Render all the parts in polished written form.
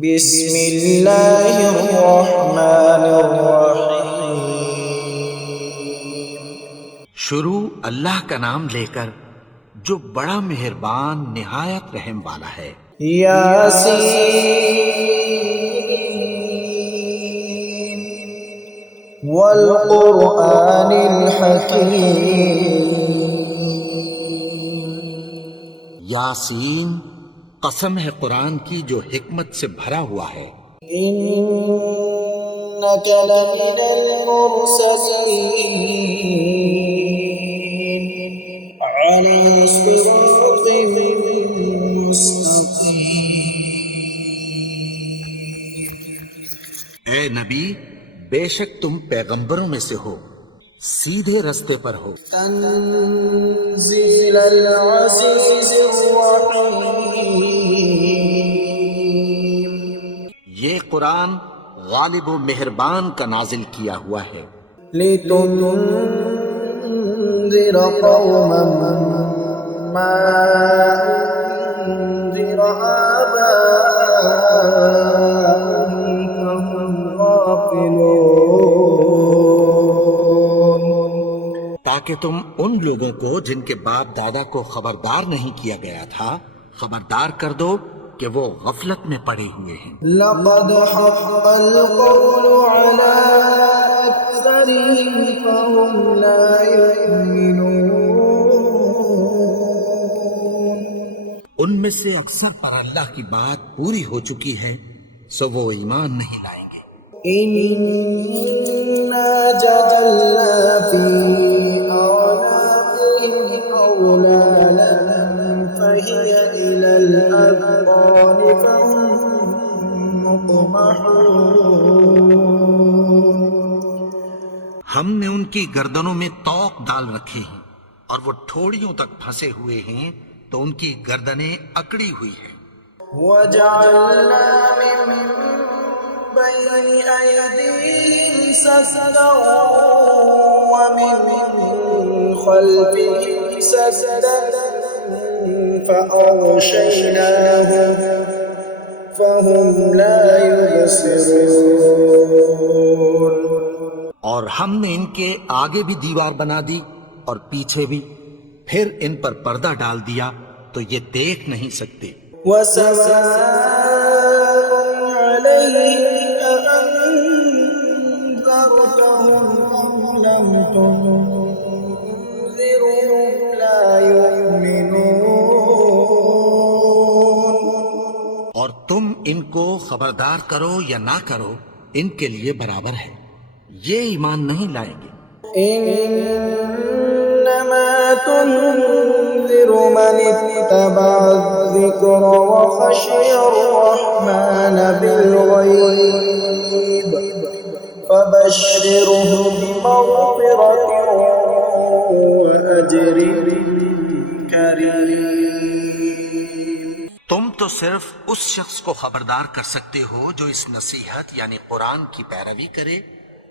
بسم اللہ الرحمن الرحیم۔ شروع اللہ کا نام لے کر جو بڑا مہربان نہایت رحم والا ہے۔ یاسین والقرآن الحکیم۔ یاسین، قسم ہے قرآن کی جو حکمت سے بھرا ہوا ہے۔ انک لمن المرسلین علی صراط مستقیم۔ اے نبی، بے شک تم پیغمبروں میں سے ہو، سیدھے رستے پر ہو۔ تنزیل العزیز الرحیم۔ یہ قرآن غالب و مہربان کا نازل کیا ہوا ہے۔ لتنذر قوما ما انذر آباؤهم فهم غافلون۔ تاکہ تم ان لوگوں کو جن کے باپ دادا کو خبردار نہیں کیا گیا تھا خبردار کر دو کہ وہ غفلت میں پڑے ہوئے ہیں۔ لقد حق القول على أكثرهم فهم لا يؤمنون۔ ان میں سے اکثر پر اللہ کی بات پوری ہو چکی ہے، سو وہ ایمان نہیں لائیں گے۔ إنا جعلنا في أعناقهم أغلالا فهي إلى الأذقان فهم مقمحون۔ ہم نے ان کی گردنوں میں طوق ڈال رکھے ہیں اور وہ ٹھوڑیوں تک پھنسے ہوئے ہیں تو ان کی گردنیں اکڑی ہوئی ہیں۔ وجعلنا من بين أيديهم سدا ومن خلفهم سدا فأغشيناهم فهم لا يبصرون۔ اور ہم نے ان کے آگے بھی دیوار بنا دی اور پیچھے بھی، پھر ان پر پردہ ڈال دیا تو یہ دیکھ نہیں سکتے۔ وسواء عليهم أأنذرتهم أم لم تنذرهم لا يؤمنون۔ اور تم ان کو خبردار کرو یا نہ کرو، ان کے لیے برابر ہے، یہ ایمان نہیں لائیں گے۔ إنما تنذر من اتبع الذكر وخشي الرحمن بالغيب فبشره بمغفرة وأجر كريم۔ تم تو صرف اس شخص کو خبردار کر سکتے ہو جو اس نصیحت یعنی قرآن کی پیروی کرے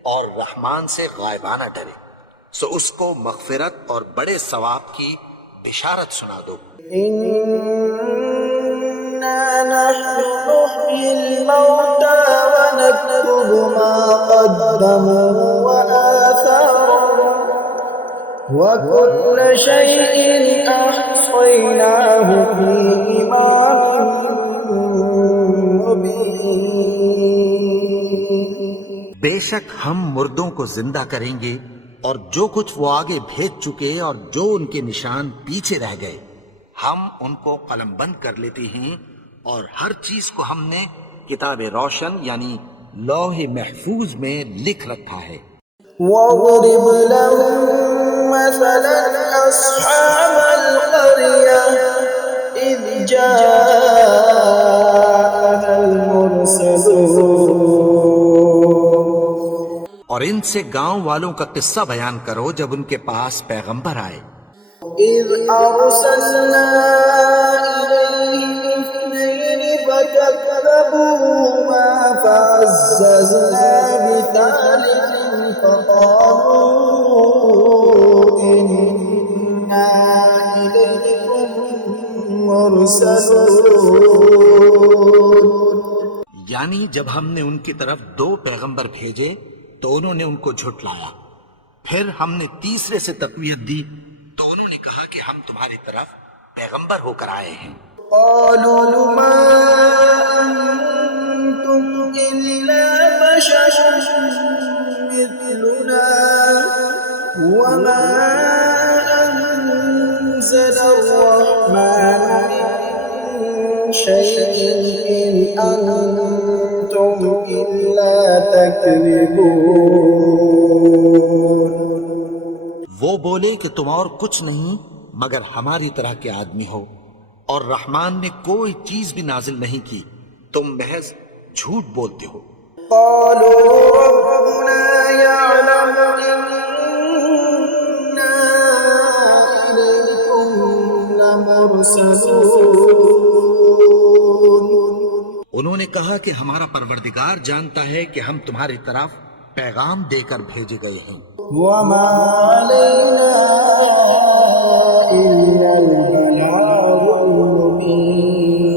اور رحمان سے غائبانہ ڈرے، سو اس کو مغفرت اور بڑے ثواب کی بشارت سنا دو۔ إنا نحن نحيي الموتى ونكتب ما قدموا وآثارهم وكل شيء أحصيناه في إمام مبين۔ بے شک ہم مردوں کو زندہ کریں گے اور جو کچھ وہ آگے بھیج چکے اور جو ان کے نشان پیچھے رہ گئے ہم ان کو قلم بند کر لیتے ہیں، اور ہر چیز کو ہم نے کتاب روشن یعنی لوح محفوظ میں لکھ رکھا ہے۔ واضرب لهم مثلا أصحاب القرية إذ جاءها المرسلون۔ اور ان سے گاؤں والوں کا قصہ بیان کرو جب ان کے پاس پیغمبر آئے۔ إذ أرسلنا إليهم اثنين فكذبوهما فعززنا بثالث فقالوا إنا إليكم مرسلون۔ یعنی جب ہم نے ان کی طرف 2 پیغمبر بھیجے تو انہوں نے ان کو جھٹلایا، پھر ہم نے تیسرے سے تقویت دی تو انہوں نے کہا کہ ہم تمہاری طرف پیغمبر ہو کر آئے ہیں۔ قالوا ما أنتم إلا بشر مثلنا وما أنزل الرحمن من شيء إن أنتم إلا تكذبون۔ وہ بولے کہ تم اور کچھ نہیں مگر ہماری طرح کے آدمی ہو، اور رحمان نے کوئی چیز بھی نازل نہیں کی، تم محض جھوٹ بولتے ہو۔ قالوا ربنا يعلم إنا إليكم لمرسلون۔ انہوں نے کہا کہ ہمارا پروردگار جانتا ہے کہ ہم تمہاری طرف پیغام دے کر بھیجے گئے ہیں، وما علينا إلا البلاغ المبين۔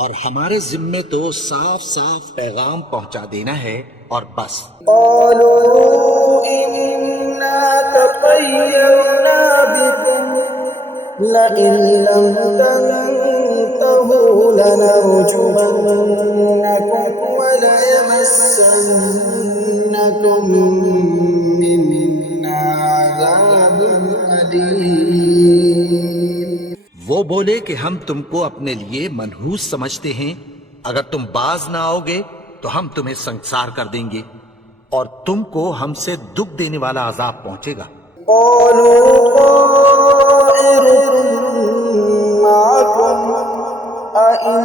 اور ہمارے ذمے تو صاف صاف پیغام پہنچا دینا ہے اور بس۔ قالوا إنا تطيرنا بكم لئن لم تنتهوا لنرجمنكم وليمسنكم منا عذاب أليم۔ وہ بولے کہ ہم تم کو اپنے لیے منحوس سمجھتے ہیں، اگر تم باز نہ آؤ گے تو ہم تمہیں سنگسار کر دیں گے اور تم کو ہم سے دکھ دینے والا عذاب پہنچے گا۔ قالوا طائركم معكم أئن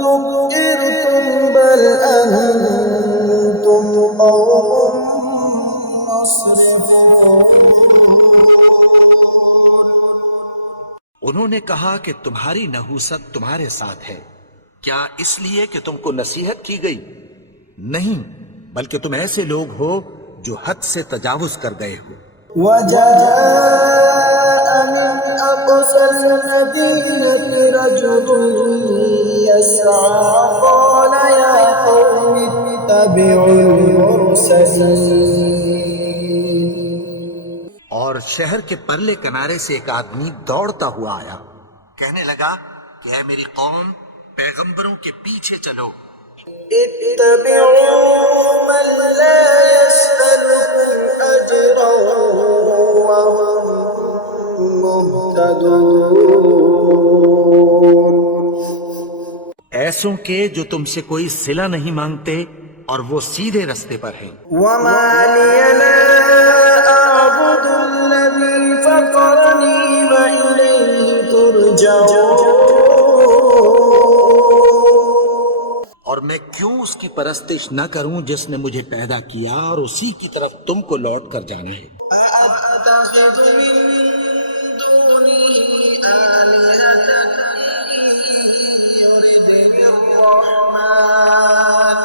ذكرتم بل أنتم قوم مسرفون۔ انہوں نے کہا کہ تمہاری نحوست تمہارے ساتھ ہے، کیا اس لیے کہ تم کو نصیحت کی گئی؟ نہیں، بلکہ تم ایسے لوگ ہو جو حد سے تجاوز کر گئے ہو۔ وجاء من أقصى المدينة رجل يسعى قال يا قوم اتبعوا المرسلين۔ اور شہر کے پرلے کنارے سے ایک آدمی دوڑتا ہوا آیا، کہنے لگا کہ اے میری قوم، پیغمبروں کے پیچھے چلو۔ اتبعوا من لا يسألكم أجرا وهم مهتدون۔ ایسوں کے جو تم سے کوئی صلہ نہیں مانگتے اور وہ سیدھے رستے پر ہیں۔ وما لي لا أعبد الذي فطرني وإليه ترجعون۔ اور میں کیوں اس کی پرستش نہ کروں جس نے مجھے پیدا کیا اور اسی کی طرف تم کو لوٹ کر جانا ہے۔ أأتخذ من دونه آلهة يردني الرحمن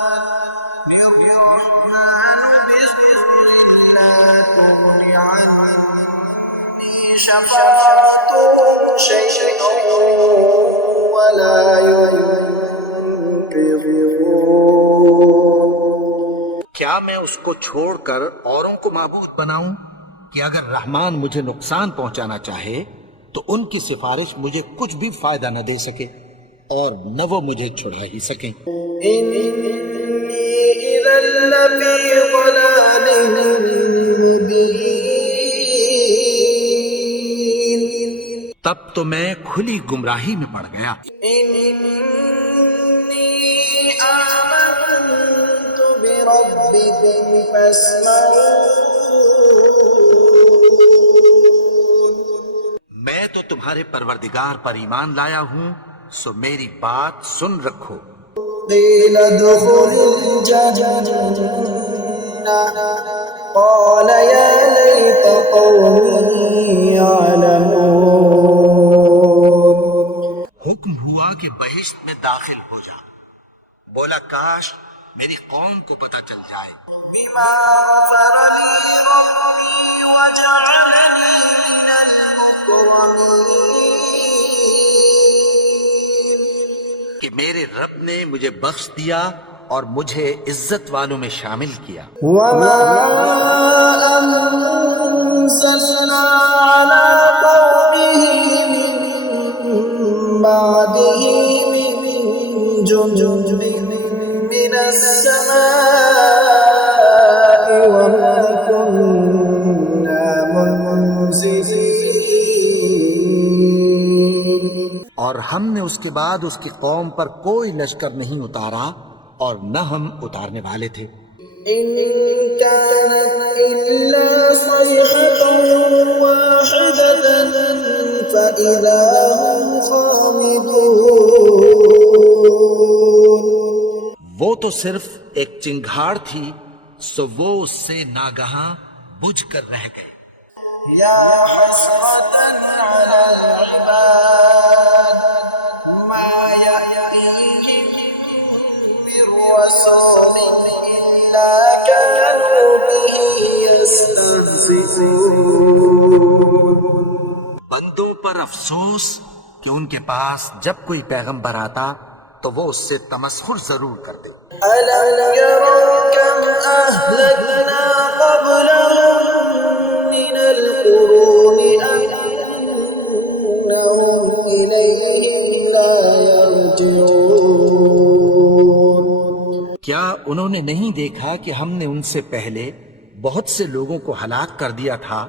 بضر لا تغن عني شفاعتهم شيئا ولا ينقذون۔ کیا میں اس کو چھوڑ کر اوروں کو معبود بناؤں کہ اگر رحمان مجھے نقصان پہنچانا چاہے تو ان کی سفارش مجھے کچھ بھی فائدہ نہ دے سکے اور نہ وہ مجھے چھڑا ہی سکیں۔ إني إذا لفي ضلال مبين۔ تب تو میں کھلی گمراہی میں پڑ گیا۔ إني آمنت بربكم فاسمعون۔ میں تو تمہارے پروردگار پر ایمان لایا ہوں، سو میری بات سن رکھو۔ قيل ادخل الجنة قال يا ليت قومي يعلمون۔ حکم ہوا کہ بہشت میں داخل ہو جا، بولا کاش میری قوم کو پتہ چل جائے۔ بما غفر لي ربي وجعلني من المكرمين۔ کہ میرے رب نے مجھے بخش دیا اور مجھے عزت والوں میں شامل کیا۔ وما أنزلنا على قومه من بعده من جند من السماء وما كنا منزلين۔ اور ہم نے اس کے بعد اس کی قوم پر کوئی لشکر نہیں اتارا اور نہ ہم اتارنے والے تھے۔ إن كانت إلا صيحة واحدة فإذا هم خامدون۔ وہ تو صرف ایک چنگھاڑ تھی، سو وہ اس سے ناگہاں بجھ کر رہ گئے۔ يا حسرة على العباد ما يأتيهم من رسول إلا كانوا به يستهزئون۔ بندوں پر افسوس کہ ان کے پاس جب کوئی پیغمبر آتا تو وہ اس سے تمسخر ضرور کرتے۔ ألم يروا كم أهلكنا قبلهم من القرون أنهم إليهم لا يرجعون۔ کیا انہوں نے نہیں دیکھا کہ ہم نے ان سے پہلے بہت سے لوگوں کو ہلاک کر دیا تھا،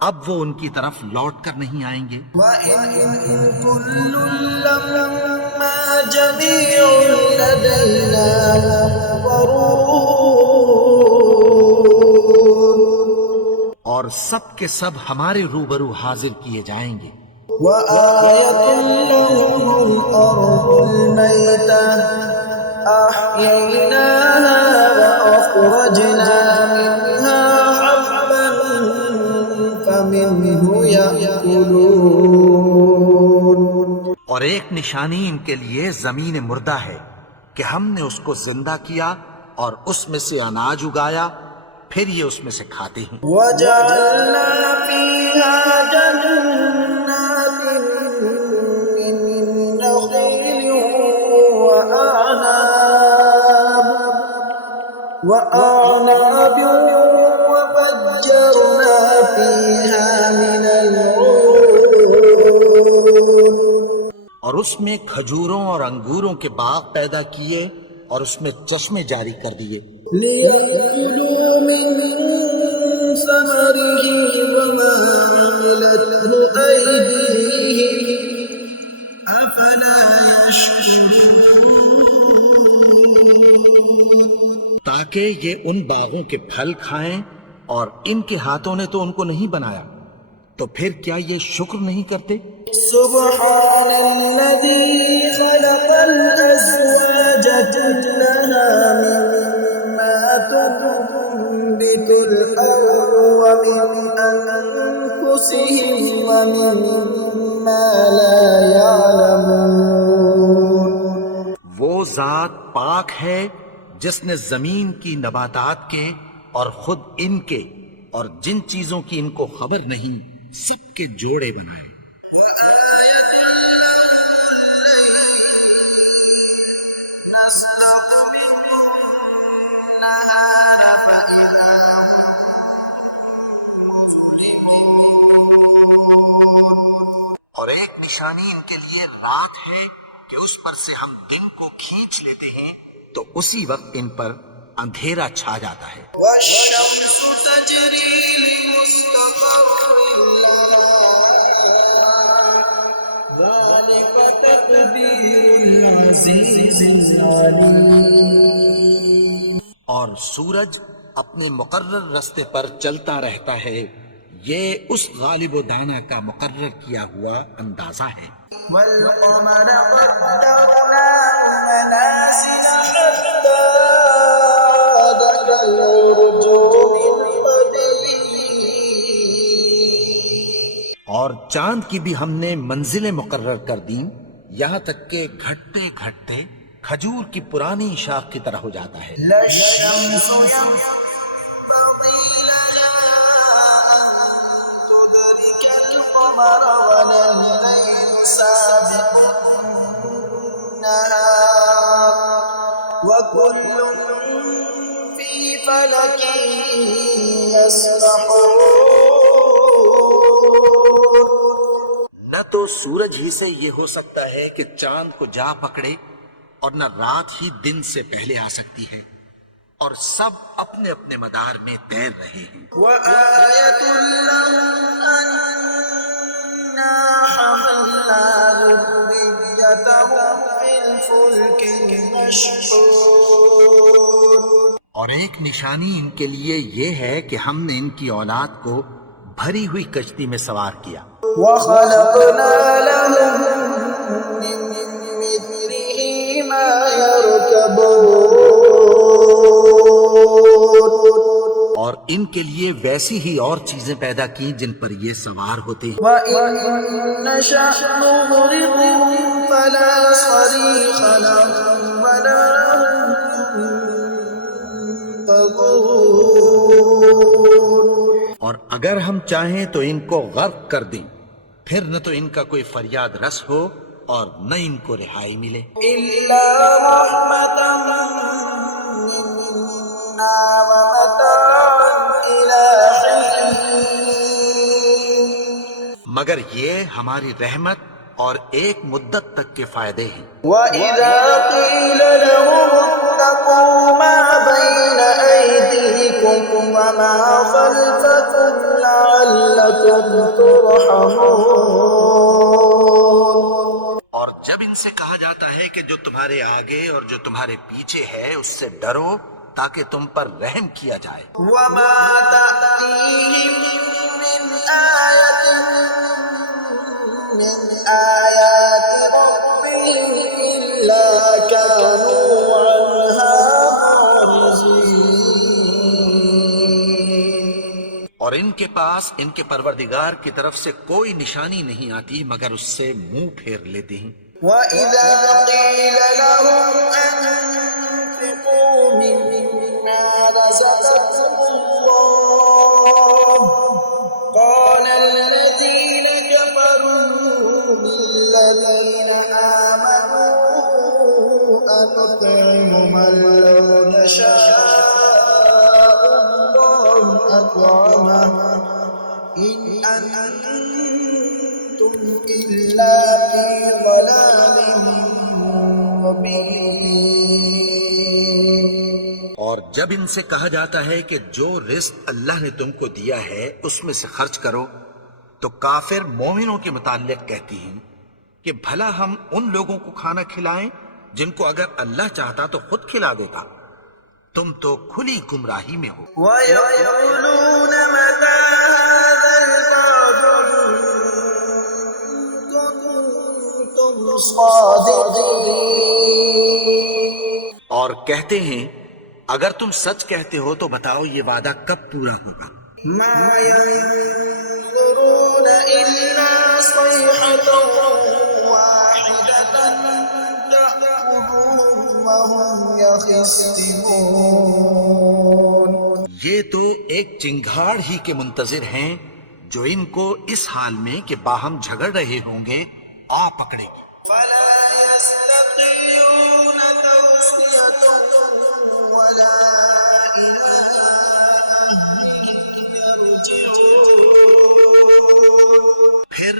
اب وہ ان کی طرف لوٹ کر نہیں آئیں گے؟ وَإِن كُلٌّ لَّمَّا جَمِيعٌ لَّدَيْنَا مُحْضَرُونَ۔ اور سب کے سب ہمارے روبرو حاضر کیے جائیں گے۔ وَآيَةٌ لَّهُمُ الْأَرْضُ الْمَيْتَةُ أَحْيَيْنَاهَا وَأَخْرَجْنَا مِنْهَا حَبًّا فَمِنْهُ يَأْكُلُونَ۔ اور ایک نشانی ان کے لیے زمین مردہ ہے کہ ہم نے اس کو زندہ کیا اور اس میں سے اناج اگایا، پھر یہ اس میں سے کھاتے ہیں۔ وَجَعَلْنَا فِيهَا جَنَّاتٍ مِّن نَّخِيلٍ وَأَعْنَابٍ وَفَجَّرْنَا فِيهَا مِنَ الْعُيُونِ۔ اور اس میں کھجوروں اور انگوروں کے باغ پیدا کیے اور اس میں چشمے جاری کر دیے۔ لِيَأْكُلُوا مِن ثَمَرِهِ وَمَا عَمِلَتْهُ أَيْدِيهِمْ أَفَلَا يَشْكُرُونَ۔ تاکہ یہ ان باغوں کے پھل کھائیں اور ان کے ہاتھوں نے تو ان کو نہیں بنایا، تو پھر کیا یہ شکر نہیں کرتے؟ سبحان الذي خلق الأزواج كلها مما تنبت الأرض ومن أنفسهم ومما لا يعلمون۔ وہ ذات پاک ہے جس نے زمین کی نباتات کے اور خود ان کے اور جن چیزوں کی ان کو خبر نہیں سب کے جوڑے بنائے۔ وآية لهم الليل نسلخ منه النهار فإذا هم مظلمون۔ اور ایک نشانی ان کے لیے رات ہے کہ اس پر سے ہم دن کو کھینچ لیتے ہیں تو اسی وقت ان پر اندھیرا چھا جاتا ہے۔ والشمس تجري لمستقر لها ذلك تقدير العزيز العليم۔ اور سورج اپنے مقرر رستے پر چلتا رہتا ہے، یہ اس غالب و دانا کا مقرر کیا ہوا اندازہ ہے۔ والقمر قدرناه منازل حتى عاد كالعرجون القديم۔ اور چاند کی بھی ہم نے منزلیں مقرر کر دیں، یہاں تک کہ گھٹتے گھٹتے کھجور کی پرانی شاخ کی طرح ہو جاتا ہے۔ لا الشمس ينبغي لها أن تدرك القمر ولا الليل سابق النهار وكل في فلك يسبحون. نہ تو سورج ہی سے یہ ہو سکتا ہے کہ چاند کو جا پکڑے، اور نہ رات ہی دن سے پہلے آ سکتی ہے، اور سب اپنے اپنے مدار میں تیر رہے ہیں. وآية لهم أنا حملنا ذريتهم في الفلك المشحون. اور ایک نشانی ان کے لیے یہ ہے کہ ہم نے ان کی اولاد کو بھری ہوئی کشتی میں سوار کیا. وخلقنا لهم من مثله ما يركبون. اور ان کے لیے ویسی ہی اور چیزیں پیدا کی جن پر یہ سوار ہوتے ہیں. وَإِن نَّشَأْ نُغْرِقْهُمْ فَلَا صَرِيخَ لَهُمْ وَلَا هُمْ ينقذون. اور اگر ہم چاہیں تو ان کو غرق کر دیں، پھر نہ تو ان کا کوئی فریاد رس ہو اور نہ ان کو رہائی ملے. إِلَّا رَحْمَةً مِّنَّا وَمَتَاعًا إِلَىٰ حِينٍ. مگر یہ ہماری رحمت اور ایک مدت تک کے فائدے ہیں. وَإِذَا قِيلَ لَهُمُ اتَّقُوا مَا بَيْنَ أَيْدِيكُمْ وَمَا خَلْفَكُمْ لَعَلَّكُمْ تُرْحَمُونَ. اور جب ان سے کہا جاتا ہے کہ جو تمہارے آگے اور جو تمہارے پیچھے ہے اس سے ڈرو تاکہ تم پر رحم کیا جائے. وَمَا تَأْتِيهِم مِّنْ آيَةٍ مِّنْ آيَاتِ رَبِّهِمْ إِلَّا كَانُوا عَنْهَا مُعْرِضِينَ. اور ان کے پاس ان کے پروردگار کی طرف سے کوئی نشانی نہیں آتی مگر اس سے منہ پھیر لیتے ہیں. وَإِذَا قِيلَ لَهُمْ أَنفِقُوا مِمَّا رَزَقَكُمُ اللَّهُ قَالَ الَّذِينَ كَفَرُوا لِلَّذِينَ آمَنُوا أَنُطْعِمُ مَن لَّوْ يَشَاءُ اللَّهُ أَطْعَمَهُ إِنْ أَنتُمْ إِلَّا فِي ضَلَالٍ مُّبِينٍ. اور جب ان سے کہا جاتا ہے کہ جو رزق اللہ نے تم کو دیا ہے اس میں سے خرچ کرو، تو کافر مومنوں کے متعلق کہتی ہیں کہ بھلا ہم ان لوگوں کو کھانا کھلائیں جن کو اگر اللہ چاہتا تو خود کھلا دیتا. تم تو کھلی گمراہی میں ہو. وَيَقُولُونَ مَتَىٰ هَٰذَا الْوَعْدُ إِن كُنتُمْ صَادِقِينَ. اور کہتے ہیں اگر تم سچ کہتے ہو تو بتاؤ یہ وعدہ کب پورا ہوگا. مَا يَنظُرُونَ إِلَّا صَيْحَةً وَاحِدَةً تَأْخُذُهُمْ وَهُمْ يَخِصِّمُونَ. یہ تو ایک چنگھاڑ ہی کے منتظر ہیں جو ان کو اس حال میں کہ باہم جھگڑ رہے ہوں گے آ پکڑے گی. فَلَا يَسْتَطِيعُونَ تَوْصِيَةً وَلَا إِلَىٰ أَهْلِهِمْ يَرْجِعُونَ. پھر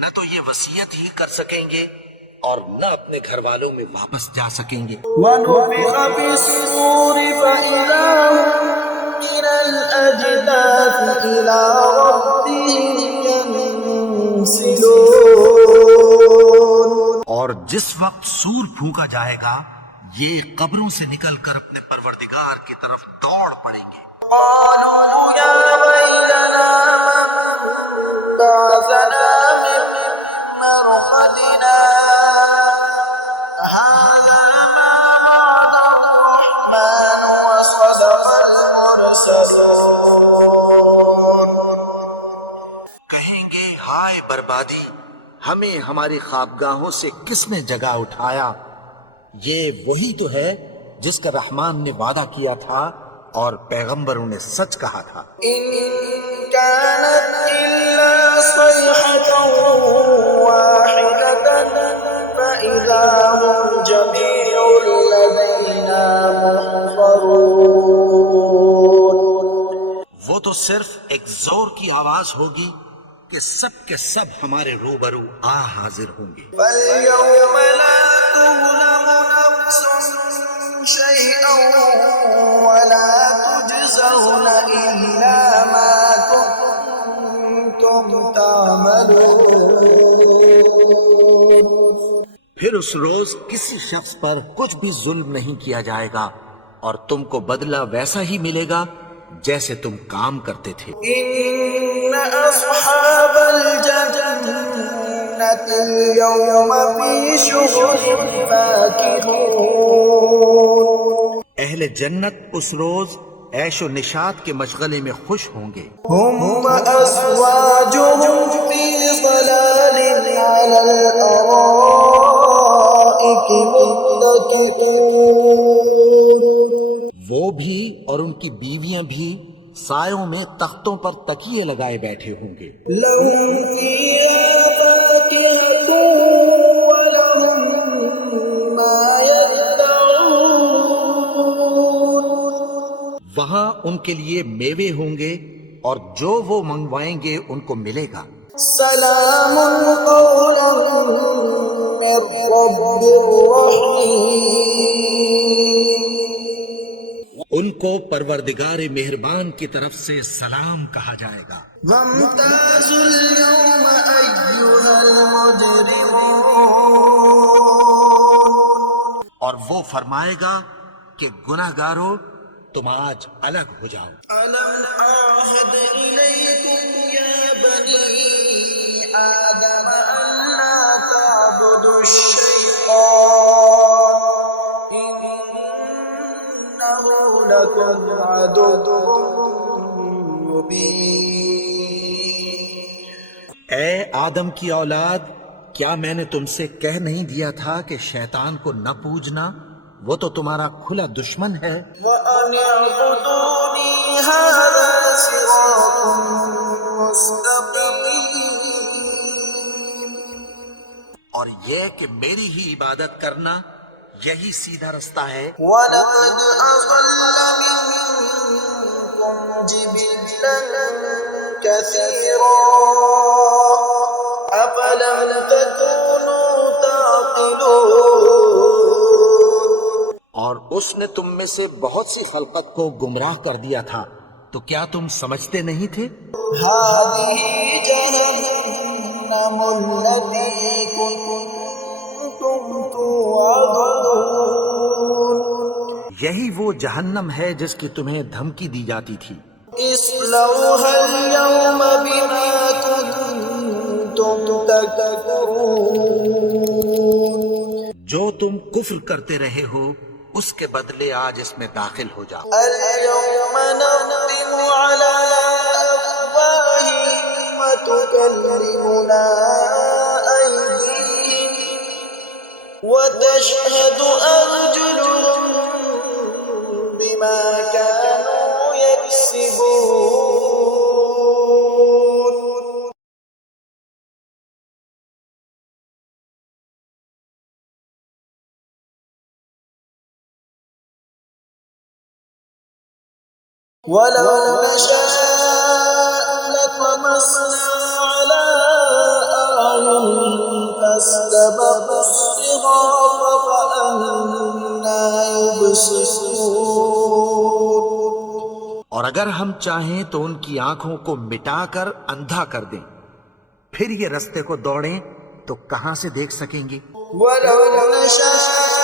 نہ تو یہ وصیت ہی کر سکیں گے اور نہ اپنے گھر والوں میں واپس جا سکیں گے. وَنُفِخَ فِي الصُّورِ فَإِذَا هُم مِّنَ الْأَجْدَاثِ إِلَىٰ رَبِّهِمْ يَنسِلُونَ. اور جس وقت سور پھونکا جائے گا یہ قبروں سے نکل کر اپنے پروردگار کی طرف دوڑ پڑیں گے. قَالُوا يَا وَيْلَنَا مَن بَعَثَنَا مِن مَّرْقَدِنَا هَٰذَا مَا وَعَدَ الرَّحْمَٰنُ وَصَدَقَ الْمُرْسَلُونَ. کہیں گے ہائے بربادی، ہمیں ہماری خوابگاہوں سے کس نے جگا اٹھایا. یہ وہی تو ہے جس کا رحمان نے وعدہ کیا تھا اور پیغمبروں نے سچ کہا تھا. إِن كَانَتْ إِلَّا صَيْحَةً وَاحِدَةً فَإِذَا هُمْ جَمِيعٌ لَّدَيْنَا تو صرف ایک زور کی آواز ہوگی کہ سب کے سب ہمارے روبرو حاضر ہوں گے. فَالْيَوْمَ لَا تُظْلَمُ نَفْسٌ شَيْئًا وَلَا تُجْزَوْنَ إِلَّا مَا كُنتُمْ تَعْمَلُونَ. پھر اس روز کسی شخص پر کچھ بھی ظلم نہیں کیا جائے گا اور تم کو بدلہ ویسا ہی ملے گا جیسے تم کام کرتے تھے. إِنَّ أَصْحَابَ الْجَنَّةِ الْيَوْمَ فِي شُغُلٍ فَاكِهُونَ. اہل جنت اس روز عیش و نشاط کے مشغلے میں خوش ہوں گے. هُمْ وَأَزْوَاجُهُمْ فِي ظِلَالٍ عَلَى الْأَرَائِكِ مُتَّكِئُونَ. وہ بھی اور ان کی بیویاں بھی سایوں میں تختوں پر تکیے لگائے بیٹھے ہوں گے. لَهُمْ فِيهَا فَاكِهَةٌ وَلَهُمْ مَا يَدَّعُونَ. وہاں ان کے لیے میوے ہوں گے اور جو وہ منگوائیں گے ان کو ملے گا. سلام قولا من رب رحیم. ان کو پروردگار مہربان کی طرف سے سلام کہا جائے گا. وامتازوا اليوم أيها المجرمون. اور وہ فرمائے گا کہ گناہگارو تم آج الگ ہو جاؤ. ألم أعهد إليكم يا بني آدم ألا تعبدوا الشيطان إنه لكم عدو مبين. اے آدم کی اولاد، کیا میں نے تم سے کہہ نہیں دیا تھا کہ شیطان کو نہ پوجنا، وہ تو تمہارا کھلا دشمن ہے. وَأَنِ اعْبُدُونِي هَذَا صِرَاطٌ مُسْتَقِيمٌ. اور یہ کہ میری ہی عبادت کرنا یہی سیدھا رستہ ہے. وَلَقَدْ أَضَلَّ مِنكُمْ جِبِلًّا كَثِيرًا أَفَلَمْ تَكُونُوا تَعْقِلُونَ. اور اس نے تم میں سے بہت سی خلقت کو گمراہ کر دیا تھا، تو کیا تم سمجھتے نہیں تھے؟ هَذِهِ جَهَنَّمُ الَّتِي كُنتُمْ تُوعَدُونَ. یہی وہ جہنم ہے جس کی تمہیں دھمکی دی جاتی تھی. اصلوها اليوم بما كنتم تكفرون. جو تم کفر کرتے رہے ہو اس کے بدلے آج اس میں داخل ہو جاؤ. اليوم نختم على أفواههم وتكلمنا أيديهم وتشهد أرجلهم بما كانوا يكسبون. ولو نشاء لطمسنا على أعينهم فاستبقوا الصراط فأنى يبصرون. اور اگر ہم چاہیں تو ان کی آنکھوں کو مٹا کر اندھا کر دیں، پھر یہ رستے کو دوڑیں تو کہاں سے دیکھ سکیں گے. ولو نشاء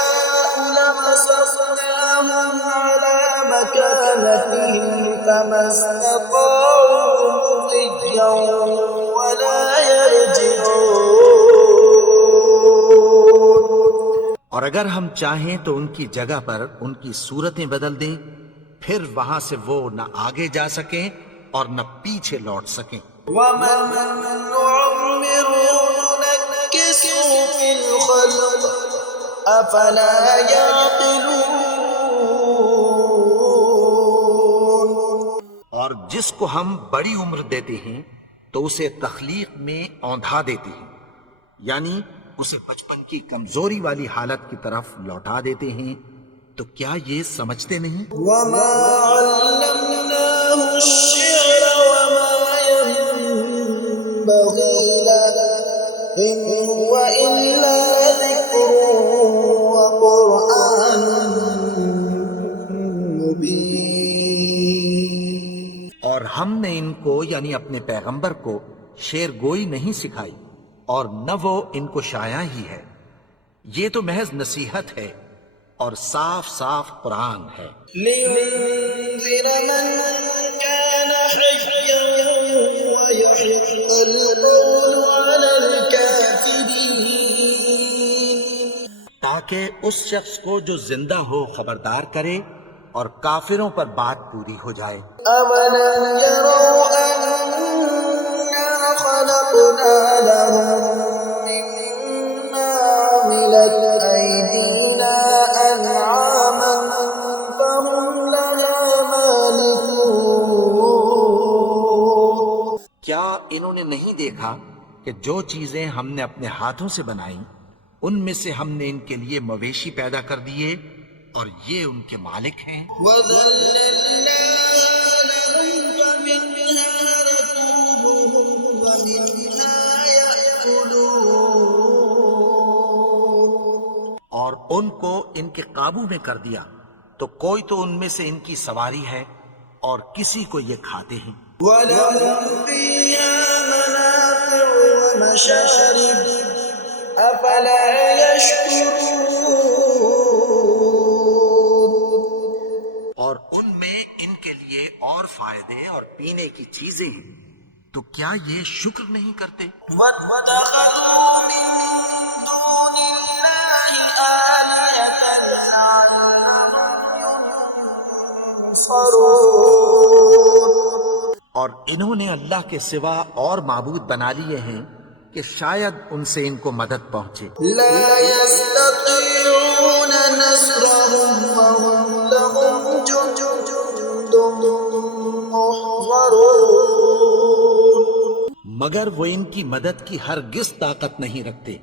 لمسخناهم على مكانتهم فما استطاعوا مضيا ولا يرجعون. اور اگر ہم چاہیں تو ان کی جگہ پر ان کی صورتیں بدل دیں، پھر وہاں سے وہ نہ آگے جا سکیں اور نہ پیچھے لوٹ سکیں. ومن نعمره ننكسه في الخلق أفلا يعقلون. اور جس کو ہم بڑی عمر دیتے ہیں تو اسے تخلیق میں اوندھا دیتے ہیں، یعنی اسے بچپن کی کمزوری والی حالت کی طرف لوٹا دیتے ہیں، تو کیا یہ سمجھتے نہیں؟ وما علمناه الشعر بغيلا إن هو إلا ذكر وقرآن مبين. اور ہم نے ان کو یعنی اپنے پیغمبر کو شعر گوئی نہیں سکھائی اور نہ وہ ان کو شایع ہی ہے، یہ تو محض نصیحت ہے اور صاف صاف قرآن ہے. لينذر من كان حيا ويحق القول على الكافرين. تاکہ اس شخص کو جو زندہ ہو خبردار کرے اور کافروں پر بات پوری ہو جائے. أولم يروا أنا خلقنا لهم مما عملت أيدينا أنعاما فهم لها مالكون. کیا انہوں نے نہیں دیکھا کہ جو چیزیں ہم نے اپنے ہاتھوں سے بنائیں ان میں سے ہم نے ان کے لیے مویشی پیدا کر دیے اور یہ ان کے مالک ہیں. وَذَلَّلْنَاهَا لَهُمْ فَمِنْهَا رَكُوبُهُمْ وَمِنْهَا يَأْكُلُونَ. اور ان کو ان کے قابو میں کر دیا تو کوئی تو ان میں سے ان کی سواری ہے اور کسی کو یہ کھاتے ہیں. وَلَهُمْ فِيهَا مَنَافِعُ وَمَشَارِبُ أَفَلَا يَشْكُرُونَ. اور ان میں ان کے لیے اور فائدے اور پینے کی چیزیں ہیں تو کیا یہ شکر نہیں کرتے؟ وَاتَّخَذُوا مِن دُونِ اللَّهِ آلِهَةً لَعَلَّهُمْ يُنصَرُونَ. اور انہوں نے اللہ کے سوا اور معبود بنا لیے ہیں کہ شاید ان سے ان کو مدد پہنچے. لا يستطيعون نصرهم وهم لهم جند محضرون. مگر وہ ان کی مدد کی ہرگز طاقت نہیں رکھتے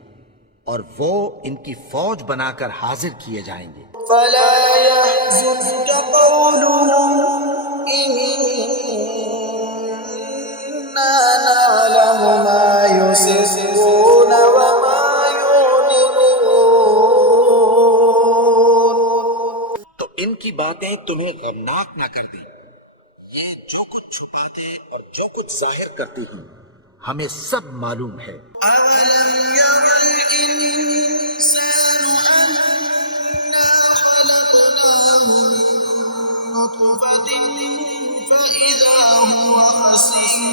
اور وہ ان کی فوج بنا کر حاضر کیے جائیں گے. فلا يحزنك قولهم إنا نعلم ما يسرون وما يعلنون. تو ان کی باتیں تمہیں غمناک نہ کر دیں. یہ جو کچھ چھپاتے اور جو کچھ ظاہر کرتے ہیں ہمیں سب معلوم ہے. أولم ير الإنسان أنا خلقناه من نطفة فإذا هو خصيم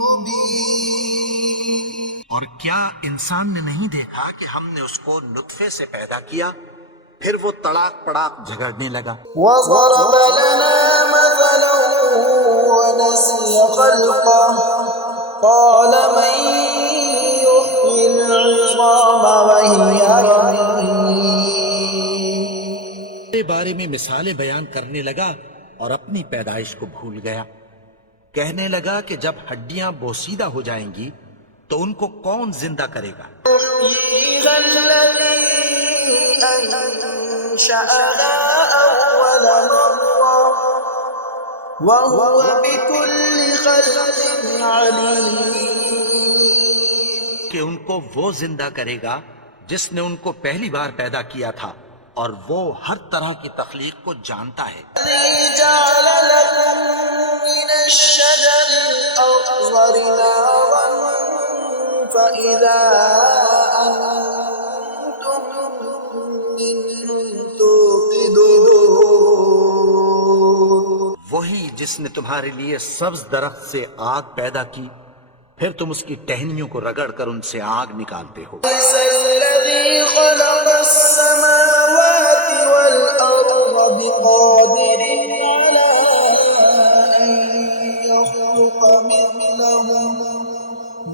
مبين. اور کیا انسان نے نہیں دیکھا کہ ہم نے اس کو نطفے سے پیدا کیا پھر وہ تڑاک پڑاک جھگڑنے لگا. وضرب لنا مثلا ونسي خلقه قال من يحيي العظام وهي رميم. کے بارے میں مثالیں بیان کرنے لگا اور اپنی پیدائش کو بھول گیا. کہنے لگا کہ جب ہڈیاں بوسیدہ ہو جائیں گی تو ان کو کون زندہ کرے گا؟ يحييها الذي أنشأها أول مرة وهو بكل خلق عليم. کہ ان کو وہ زندہ کرے گا جس نے ان کو پہلی بار پیدا کیا تھا اور وہ ہر طرح کی تخلیق کو جانتا ہے. الذي جعل لكم من الشجر الأخضر نارا فإذا أنتم منه توقدون. وہی جس نے تمہارے لیے سبز درخت سے آگ پیدا کی پھر تم اس کی ٹہنیوں کو رگڑ کر ان سے آگ نکالتے ہو. ليس الذي خلق السماوات والأرض بقادر على أن يخلق مثلهم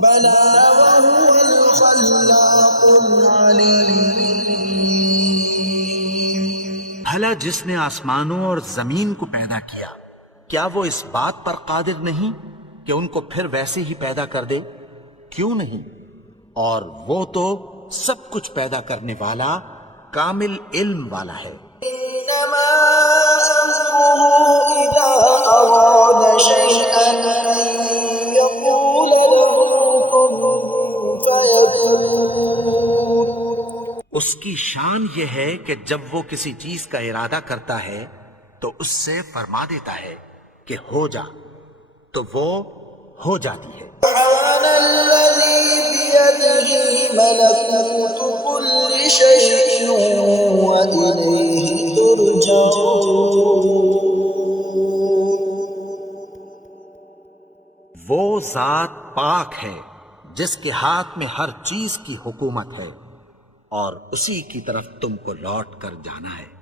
بلى وهو الخلاق العليم. بھلا جس نے آسمانوں اور زمین کو پیدا کیا کیا وہ اس بات پر قادر نہیں کہ ان کو پھر ویسے ہی پیدا کر دے؟ کیوں نہیں؟ اور وہ تو سب کچھ پیدا کرنے والا کامل علم والا ہے. إنما أمره إذا أراد شيئا أن يقول له يَقُولُ اس کی شان یہ ہے کہ جب وہ کسی چیز کا ارادہ کرتا ہے تو اس سے فرما دیتا ہے کہ ہو جا، تو وہ ہو جاتی ہے۔ سبحان الذي بيده ملكوت كل شيء وإليه ترجعون۔ وہ ذات پاک ہے جس کے ہاتھ میں ہر چیز کی حکومت ہے اور اسی کی طرف تم کو لوٹ کر جانا ہے۔